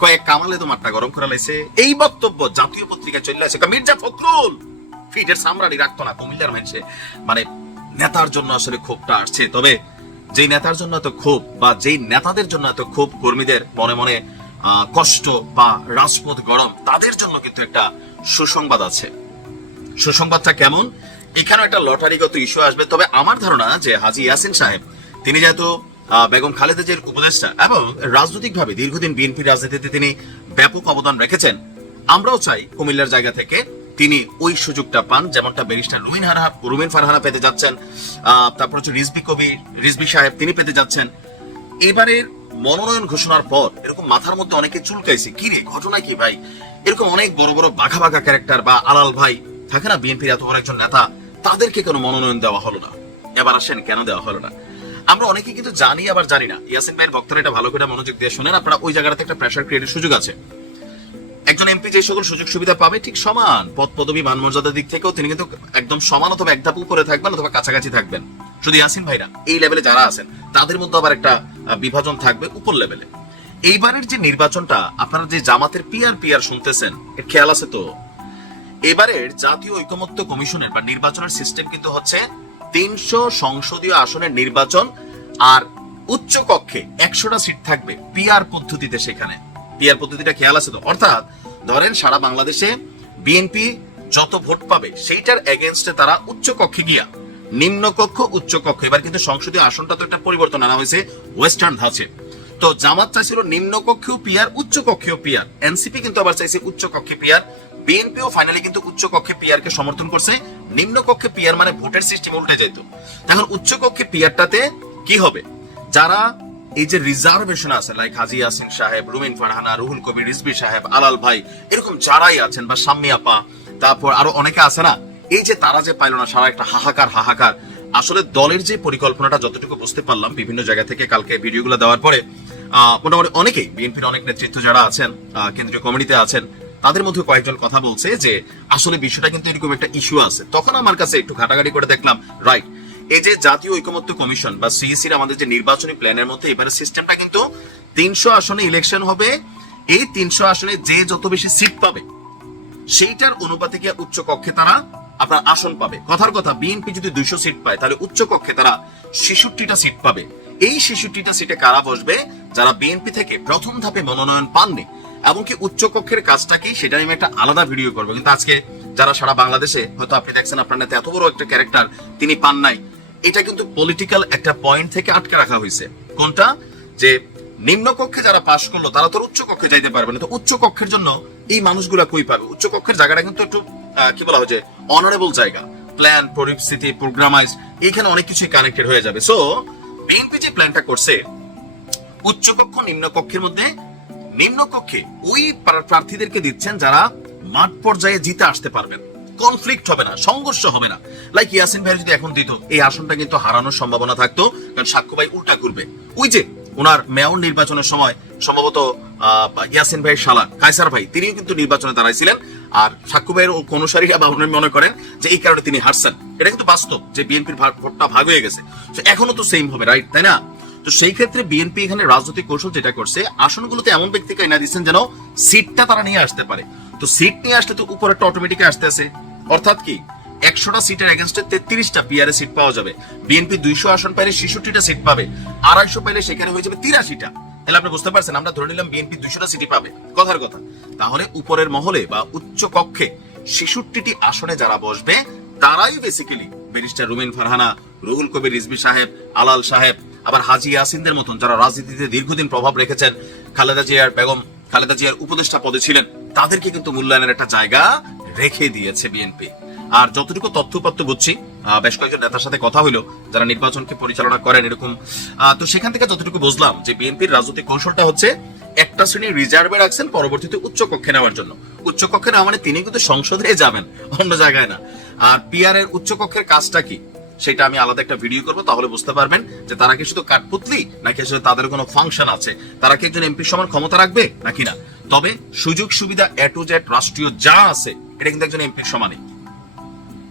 কয়েক কামালে গরম লাইছে এই বক্তব্য জাতীয় পত্রিকায় চলে মির্জা ফখরুল ফিটের রাখতো না কুমিল্লার মানুষে মানে নেতার জন্য আসলে ক্ষোভটা আসছে তবে নেতার জন্য এত ক্ষোভ বা যেই নেতাদের জন্য এত ক্ষোভ কর্মীদের মনে মনে কষ্ট বা রাজপথ গরম তাদের জন্য কিন্তু একটা সুসংবাদ আছে সুসংবাদটা কেমন এখানেও একটা লটারিগত ইস্যু আসবে তবে আমার ধারণা যে হাজি ইয়াসিন সাহেব তিনি যেহেতু বেগম খালেদা জিয়ার উপদেষ্টা এবং রাজনৈতিকভাবে দীর্ঘদিন বিএনপি রাজনীতিতে তিনি ব্যাপক অবদান রেখেছেন আমরাও চাই কুমিল্লার জায়গা থেকে তিনি ওই সুযোগটা পান যেমনটা ব্যারিস্টার রুমিন হারহা রুমিন ফারহানা পেতে যাচ্ছেন তারপর হচ্ছে রিজবি কবি রিজবি সাহেব তিনি পেতে যাচ্ছেন এবারের মনোনয়ন ঘোষণার পর এরকম মাথার মধ্যে অনেকে চুলকাইছে কি রে ঘটনা কি ভাই এরকম অনেক বড় বড় বাঘা বাঘা ক্যারেক্টার বা আলাল ভাই থাকে না বিএনপির এত বড় একজন নেতা তাদেরকে কোনো মনোনয়ন দেওয়া হলো না এবার আসেন কেন দেওয়া হলো না আমরা অনেকে কিন্তু জানি আবার জানি না ইয়াসিন ভাইয়ের বক্তারা এটা ভালো করে মনোযোগ দিয়ে শোনেন আপনারা ওই জায়গাটাতে একটা প্রেশার ক্রিয়েটের সুযোগ আছে একজন এমপি যে সকল সুযোগ সুবিধা পাবে ঠিক সমান পদ পদবি মান মর্যাদার দিক থেকেও তিনি কিন্তু একদম সমান অথবা এক ধাপ উপরে থাকবেন অথবা কাছাকাছি থাকবেন শুধু ইয়াসিন ভাইরা এই লেভেলে যারা আছেন তাদের মধ্যে আবার একটা বিভাজন থাকবে উপর লেভেলে এইবারের যে নির্বাচনটা আপনারা যে জামাতের পিয়ার পিয়ার শুনতেছেন খেয়াল আছে তো এবারের জাতীয় ঐকমত্য কমিশনের বা নির্বাচনের সিস্টেম কিন্তু হচ্ছে তিনশো সংসদীয় আসনের নির্বাচন আর উচ্চ কক্ষে একশোটা সিট থাকবে পিআর পদ্ধতিতে সেখানে পিআর পদ্ধতিটা খেয়াল আছে তো অর্থাৎ ধরেন সারা বাংলাদেশে বিএনপি যত ভোট পাবে সেইটার এগেনস্টে তারা উচ্চ কক্ষে গিয়া নিম্ন কক্ষ উচ্চ কক্ষ এবার কিন্তু সংসদীয় আসনটা তো একটা পরিবর্তন আনা হয়েছে ওয়েস্টার্ন ধাঁচে তো জামাত চাইছিল নিম্ন কক্ষেও পিয়ার উচ্চ কক্ষেও পিয়ার এনসিপি কিন্তু আবার চাইছে উচ্চ কক্ষে পিয়ার বিএনপিও ফাইনালি কিন্তু উচ্চ কক্ষে পিয়ারকে সমর্থন করছে নিম্নকক্ষে পিয়ার মানে ভোটের সিস্টেম উল্টে যেত এখন উচ্চকক্ষে পিয়ারটাতে কি হবে যারা এই যে রিজার্ভেশন আছে লাইক হাজি আসিন সাহেব রুমিন ফারহানা রুহুল কবির রিজবি সাহেব আলাল ভাই এরকম যারাই আছেন বা সাম্মি আপা তারপর আরো অনেকে আছে না এই যে তারা যে পাইল না সারা একটা হাহাকার হাহাকার আসলে দলের যে পরিকল্পনাটা যতটুকু বুঝতে পারলাম বিভিন্ন জায়গা থেকে কালকে ভিডিওগুলো দেওয়ার পরে মোটামুটি অনেকেই বিএনপির অনেক নেতৃত্ব যারা আছেন কেন্দ্রীয় কমিটিতে আছেন তাদের মধ্যে কয়েকজন কথা বলছে যে আসলে বিষয়টা কিন্তু এরকম একটা ইস্যু আছে তখন আমার কাছে একটু ঘাটাঘাটি করে দেখলাম রাইট এই যে জাতীয় ঐকমত্য কমিশন বা সিএসির e আমাদের যে নির্বাচনী প্ল্যানের মধ্যে এবারে সিস্টেমটা কিন্তু তিনশো আসনে ইলেকশন হবে এই তিনশো আসনে যে যত বেশি সিট পাবে সেইটার অনুপাতে গিয়ে উচ্চ কক্ষে তারা আপনার আসন পাবে কথার কথা বিএনপি যদি দুইশো সিট পায় তাহলে উচ্চ কক্ষে তারা ছেষট্টিটা সিট পাবে এই ছেষট্টিটা সিটে কারা বসবে যারা বিএনপি থেকে প্রথম ধাপে মনোনয়ন পাননি এমনকি উচ্চকক্ষের কাজটা কি সেটা আমি একটা আলাদা ভিডিও করবো কিন্তু আজকে যারা সারা বাংলাদেশে হয়তো আপনি দেখছেন আপনার নেতা এত বড় একটা ক্যারেক্টার তিনি পান নাই এটা কিন্তু পলিটিক্যাল একটা পয়েন্ট থেকে আটকে রাখা হয়েছে কোনটা যে নিম্নকক্ষে যারা পাশ করলো তারা তো উচ্চ কক্ষে যাইতে পারবে না তো উচ্চ কক্ষের জন্য এই মানুষগুলা কই পাবে উচ্চ কক্ষের জায়গাটা কিন্তু একটু কি বলা হয়েছে অনারেবল জায়গা প্ল্যান পরিস্থিতি প্রোগ্রামাইজ এখানে অনেক কিছুই কানেক্টেড হয়ে যাবে সো বিএনপি যে প্ল্যানটা করছে উচ্চকক্ষ নিম্নকক্ষের মধ্যে নিম্নকক্ষে ওই প্রার্থীদেরকে দিচ্ছেন যারা মাঠ পর্যায়ে জিতে আসতে পারবেন কনফ্লিক্ট হবে না সংঘর্ষ হবে না লাইক ইয়াসিন ভাই যদি এখন দিত এই আসনটা কিন্তু হারানোর সম্ভাবনা থাকতো কারণ সাক্ষ্য ভাই উল্টা করবে ওই যে ওনার মেয়র নির্বাচনের সময় সম্ভবত ইয়াসিন ভাই শালা কায়সার ভাই তিনিও কিন্তু নির্বাচনে দাঁড়াইছিলেন আর সাক্ষ্য ভাইয়ের ও অনুসারীরা বা উনি মনে করেন যে এই কারণে তিনি হারছেন এটা কিন্তু বাস্তব যে বিএনপির ভোটটা ভাগ হয়ে গেছে এখনো তো সেম হবে রাইট তাই না তো সেই ক্ষেত্রে বিএনপি এখানে রাজনৈতিক কৌশল যেটা করছে আসনগুলোতে এমন ব্যক্তিকে এনে দিচ্ছেন যেন সিটটা তারা নিয়ে আসতে পারে তো সিট নিয়ে আসলে তো উপরে একটা অটোমেটিক আসতে আছে অর্থাৎ কি একশোটা সিটের এগেনস্টে তেত্রিশটা পিআরএ সিট পাওয়া যাবে বিএনপি দুইশো আসন পাইলে ছেষট্টিটা সিট পাবে আড়াইশো পাইলে সেখানে হয়ে যাবে তিরাশিটা তাহলে আপনি বুঝতে পারছেন আমরা ধরে নিলাম বিএনপি দুইশোটা সিটি পাবে কথার কথা তাহলে উপরের মহলে বা উচ্চ কক্ষে ছেষট্টিটি আসনে যারা বসবে তারাই বেসিক্যালি ব্যারিস্টার রুমিন ফারহানা রুহুল কবির রিজবি সাহেব আলাল সাহেব আবার হাজি ইয়াসিনদের মতন যারা রাজনীতিতে দীর্ঘদিন প্রভাব রেখেছেন খালেদা জিয়ার বেগম খালেদা জিয়ার উপদেষ্টা পদে ছিলেন তাদেরকে কিন্তু মূল্যায়নের একটা জায়গা রেখে দিয়েছে বিএনপি আর যতটুকু তথ্যপত্র বুঝছি বেশ কয়েকজন নেতার সাথে কথা হলো যারা নির্বাচনকে পরিচালনা করেন এরকম তো সেখান থেকে যতটুকু বুঝলাম যে বিএনপির রাজনৈতিক কৌশলটা হচ্ছে একটা শ্রেণী রিজার্ভে রাখছেন পরবর্তীতে উচ্চ কক্ষে নেওয়ার জন্য উচ্চ কক্ষে নেওয়া মানে তিনি কিন্তু সংসদে যাবেন অন্য জায়গায় না আর পিআর এর উচ্চ কক্ষের কাজটা কি সেটা আমি আলাদা একটা ভিডিও করবো তাহলে বুঝতে পারবেন যে তারা কি শুধু কাঠপুতলি নাকি আসলে তাদের কোনো ফাংশন আছে তারা কি একজন এমপি সমান ক্ষমতা রাখবে নাকি না তবে সুযোগ সুবিধা এটু জ্যাট রাষ্ট্রীয় যা আছে এটা কিন্তু একজন এমপির সমানে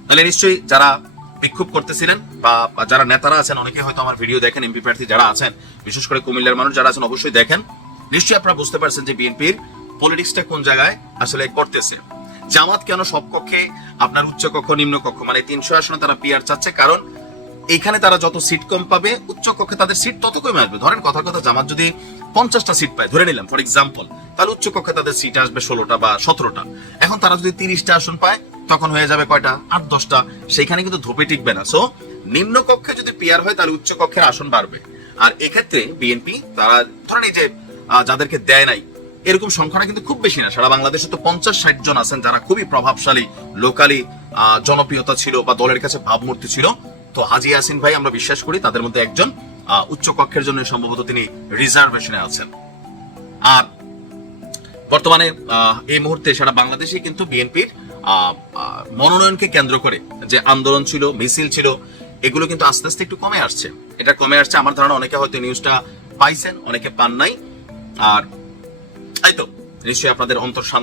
তাহলে নিশ্চয়ই যারা বিক্ষোভ করতেছিলেন বা যারা নেতারা আছেন অনেকে হয়তো আমার ভিডিও দেখেন এমপি প্রার্থী যারা আছেন বিশেষ করে কুমিল্লার মানুষ যারা আছেন অবশ্যই দেখেন নিশ্চয়ই আপনারা বুঝতে পারছেন যে বিএনপির পলিটিক্সটা কোন জায়গায় আসলে করতেছে জামাত কেন সব কক্ষে আপনার উচ্চ কক্ষ নিম্ন কক্ষ মানে তিনশো আসনে তারা পিয়ার চাচ্ছে কারণ এখানে তারা যত সিট কম পাবে উচ্চ কক্ষে তাদের সিট তত কমে আসবে ধরেন কথা কথা জামাত যদি পঞ্চাশটা সিট পায় ধরে নিলাম ফর এক্সাম্পল তাহলে উচ্চ কক্ষে তাদের সিট আসবে ষোলোটা বা সতেরোটা এখন তারা যদি তিরিশটা আসন পায় তখন হয়ে যাবে কয়টা আট দশটা সেখানে কিন্তু ধোপে টিকবে না সো নিম্ন কক্ষে যদি পিয়ার হয় তাহলে উচ্চ কক্ষের আসন বাড়বে আর এক্ষেত্রে বিএনপি তারা ধরেন এই যে যাদেরকে দেয় নাই এরকম সংখ্যাটা কিন্তু খুব বেশি না সারা বাংলাদেশে তো পঞ্চাশ ষাট জন আছেন যারা খুবই প্রভাবশালী লোকালি জনপ্রিয়তা ছিল বা দলের কাছে ভাবমূর্তি ছিল তো হাজি ইয়াসিন ভাই আমরা বিশ্বাস করি তাদের মধ্যে একজন উচ্চ কক্ষের জন্য সম্ভবত তিনি রিজার্ভেশনে আছেন আর বর্তমানে এই মুহূর্তে সারা বাংলাদেশে কিন্তু বিএনপির মনোনয়নকে কেন্দ্র করে যে আন্দোলন ছিল মিছিল ছিল এগুলো কিন্তু আস্তে আস্তে একটু কমে আসছে এটা কমে আসছে আমার ধারণা অনেকে হয়তো নিউজটা পাইছেন অনেকে পান নাই আর তাই তো নিশ্চয়ই আপনাদের অন্তর শান্ত